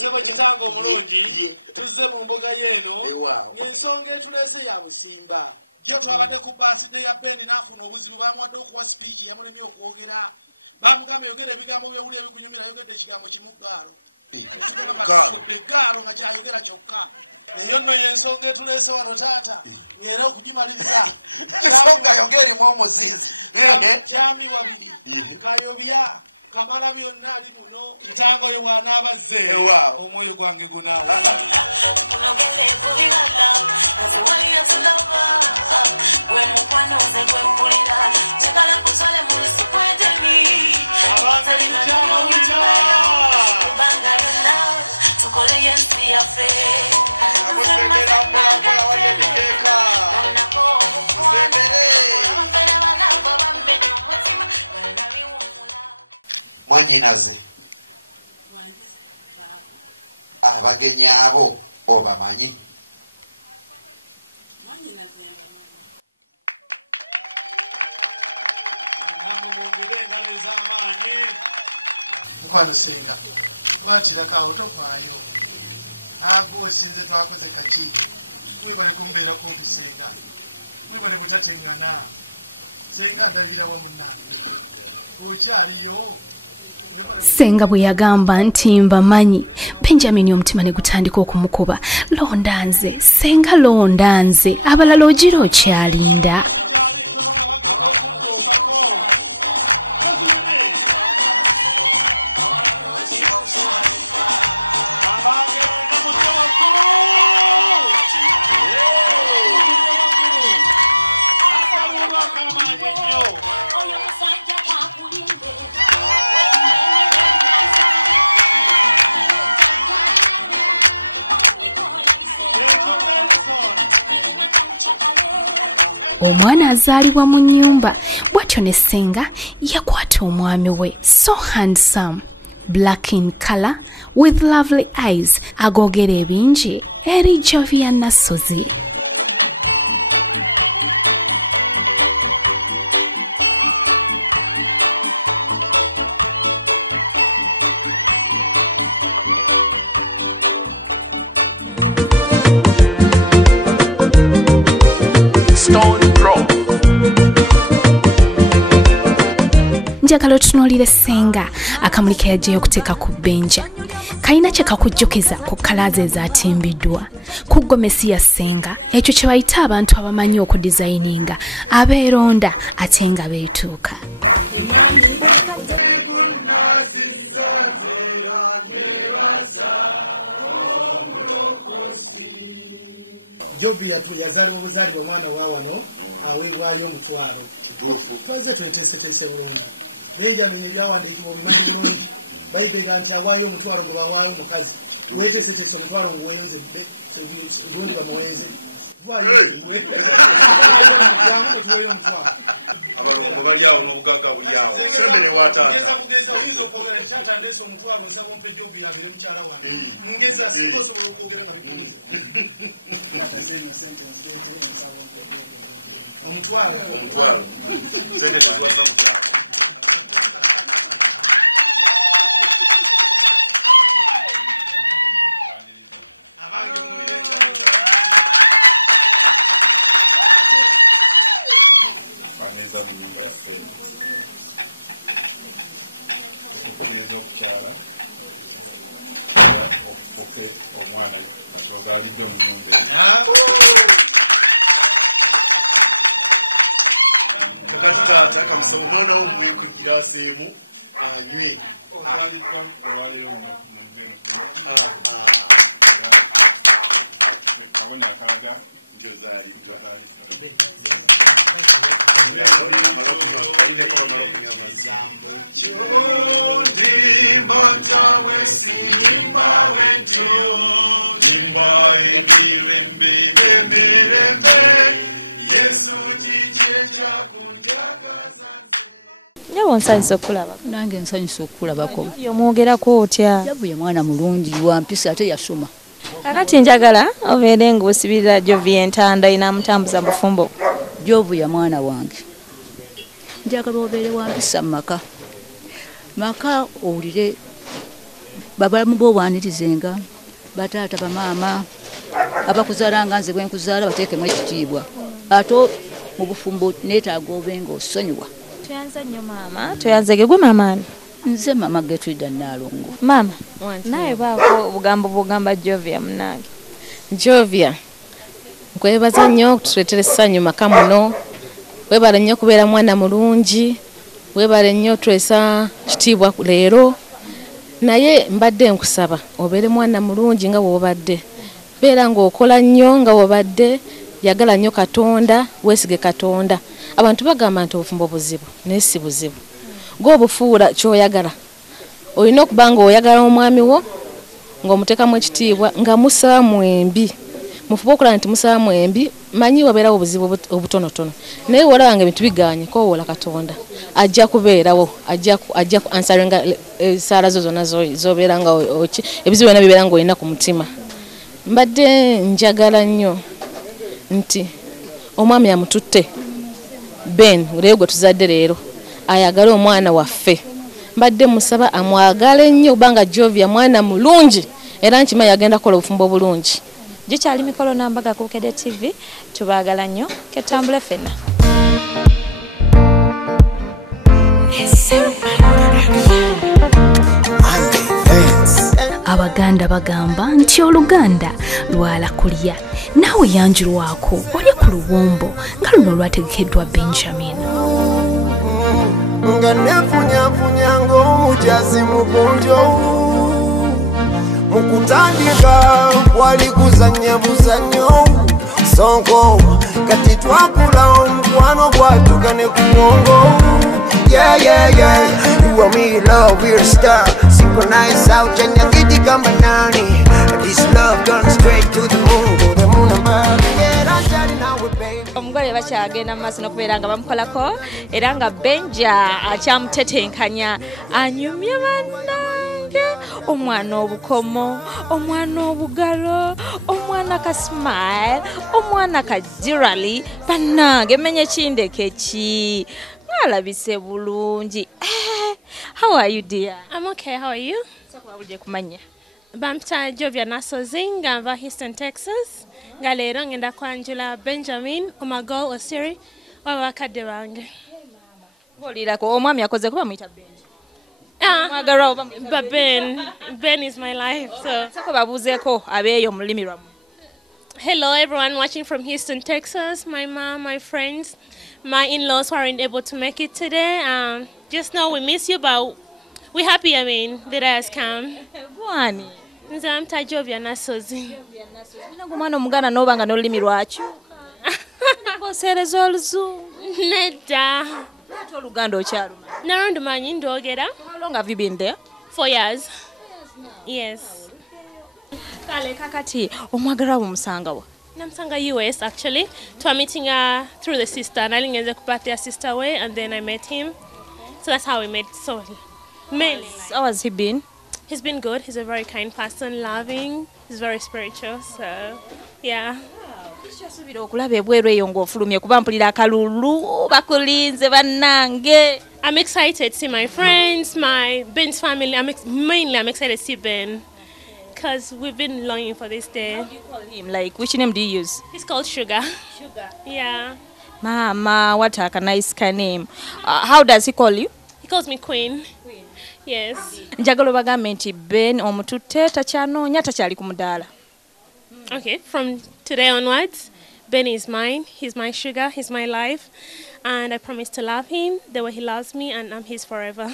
Sebo kitango omulungi tuzze mu mboga yeno ng'ensonga etulese ya busimba kyo twabadde ku birthday ya Ben n'afuna obuzibu bamwadde okuwa speech yamulemye okwogera bamugamba yogera ebigambo by'owulira bikunyumira yogedde ekigambo kimu gaalo gaalo nga kyayogera kyokka eyo nno y'ensonga etulese wano taata ng'era okugimaliriza ensonga yogera erimu omuzizi kyami wabiri kayobya kamala byonna ali muno kitango yo bw'anaaba azze omwoyo gwange gunaawo Mwanyinaze abagenyi abo obamanyi mukwano senga twatirakawo tofaayo ago osinze twakoze kaki mwebale kumbeera kumpi senga mwebale butateŋŋana senga ndabira wamuna okyaliyo Senga bwe yagamba nti mbamanyi Benjamin omutima ne gutandika okumukuba londa nze senga londa nze abalala ogira okyalinda omwana azaalibwa mu nnyumba bw'atyo ne senga yakwata omwami we so handsome black in color with lovely eyes agoogera ebingi eri Jovia Nassozi njagala otunuulire senga akamuli ke yaggyeyo okuteeka ku bbenja kalina kye kakujjukiza ku kalaazi ezaatimbiddwa ku gomesi ya senga ekyo kye bayita abantu abamanyi okudizayininga abeeronda ate nga beetuuka Jovia yazaalibwa obuzaalibwa mwana wa wano aweebwayo omutwalo twaze tweteeseteese bulungi Benjamin byawandiikibwa obimanyi bulungi bayibega nti awaayo omutwalo gwe bawaayo omukazi weeteeseteese omutwalo ngweyonze gundi bamuwenze abalongo bali awo n'obugagga buli awo sembere wataata oyinza okwogera taata ndeese omutwalo nsaba ompe Jovia abeere mukyala wange ngeza singa osobola okwogera nga bikubuze omutwalo sente teziwasa mukyala omwana atozaalidde mu nnyumba kakati taata kamusaba omwana wo muyikugira aseemu anywe kabone akalaga nti ozaaliddwa Nyawo nsanyusa okulaba. Nange nsanyusa okulabako. Yomwogerako otya? Jabuye mwana mulungi wa mpisa ate yasoma. Kakati njagala obeere ng'osibirira Jovia entanda inaamutambuza bufumbo. Jovia mwana wange. Njagala obeere wa mpisa maka. Maka owulire babalamu b'owanirizenga bataata bamaama abakuzaalanga nze bwe nkuzaala bateekemu ekitiibwa ate mu bufumbo neetaaga obenga osonyiwa. Tuyanze nnyo maama. Tuyanzege gwe maama ani? Nze mama Gertrude Nalongo. Maama naye baako obugambo bwogamba Jovia munange. Jovia nkwebaza nnyo okutuleetera essanyu maka muno. Weebale nnyo kubeera mwana mulungi. Weebale nnyo twesa kitiibwa leero. Naye mbadde nkusaba obeere mwana mulungi nga bw'obadde. Beera ng'okola nnyo nga bw'obadde. Yagala nnyo Katonda, weesige Katonda. Abantu bagamba nti obufumbo buzibu, naye si buzibu. Gw'obufuula ky'oyagala. Olina okuba ng'oyagala omwami wo, ng'omuteekamu ekitiibwa, nga musaba mwembi. Mufube okulaba nti musaba mwembi, manyi wabeerawo obuzibu obutonotono. Naye olaba nga ebintu biganye, koowoola Katonda. Ajja kubeerawo, ajja ansarenga esaala zo zonna z'obeera nga ebizibu byonna bibeera ng'olina ku mutima. Mbadde njagala nnyo nti omwami amututte Ben leero gwe tuzadde leero ayagala omwana waffe. Mbadde musaba amwagale nnyo kubanga Jovia mwana mulungi era nkimanyi agenda kukola obufumbo bulungi. Gikyali Emikolo Nambaga ku Bukedde TV. Tubaagala nnyo ketambule ffenna. Abaganda bagamba nti oluganda lwala kulya. Naawe yanjulwako oli ku luwombo nga luno lwategekeddwa Benjamin. Nga nefunyafunya ng'omujazi mugonjo mukutandika wali kuzanya muzanyo sonko kati twakula omukwano gwatuka ne ku mwongo. Yeah, yeah, yeah. You and me, love, we're a star. Synchronize out, and you get the company. This love gone straight to the moon, and back. Omugole bakyagenda mu maaso n'okubeera nga bamukolako era nga Benja akyamutetenkanya anyumye bannange. Omwana obukomo, omwana obugalo, omwana ka smile, omwana ka jirali. Bannange menye kindeke ki. Alabise bulungi. How are you, dear? I'm okay. How are you? Bampita Jovia Nassozi ngava Houston, Texas. Galero ngenda kwanjula Benjamin Omagor Osiri wabakadde bange. Bolirako omwami akoze kuba muyita Ben. But Ben is my life. So sako babuzeeko abeeyo mu lulimi lwammwe. Hello everyone watching from Houston, Texas. My mom, my friends, my in-laws who aren't able to make it today. Just know we miss you, but we're happy, the day has come. Bwani? Nze bampita Jovia Nassozi. Omwana omuganda n'obanga n'olulimi lwakyo. Oseereza oluzungu. Nedda. Ate oluganda okyaluma. Narondumanyi ndwogera. How long have you been there? 4 years. Yes. Kale kakati omwagalwa bumusanga wa? Namusanga US actually. Twa meeting through the sister. Nalingenze kupata sister way and then I met him. So that's how we met. So mainly. How has he been? He's been good. He's a very kind person, loving. He's very spiritual. So yeah. Kyasuubira okulaba ebweru eyo ng'ofulumye kuba mpulira akalulu bakulinze bannange. I'm excited to see my friends, my Ben's family. I'm excited to see Ben because we've been longing for this day. How do you call him? Like, which name do you use? He's called Sugar. Sugar. Yeah. Mama, what a nice name. How does he call you? He calls me Queen. Queen. Yes. Njagala bagambe nti Ben omututte takyanoonya takyali ku mudaala. Okay, from today onwards, Ben is mine. He's my sugar. He's my life. And I promise to love him the way he loves me, and I'm his forever.